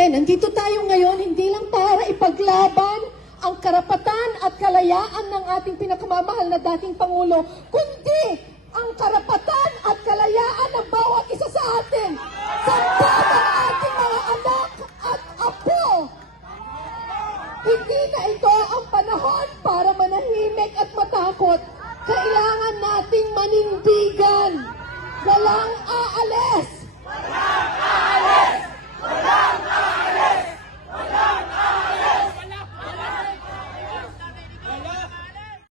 natin, nandito tayo ngayon hindi lang para ipaglaban ang karapatan at kalayaan ng ating pinakamamahal na dating Pangulo, kundi ang karapatan at kalayaan ng bawat isa sa atin, sa bawat ating mga anak at apo. Hindi na ito ang panahon para manahimik at matakot. Kailangan nating manindigan. Walang aalis.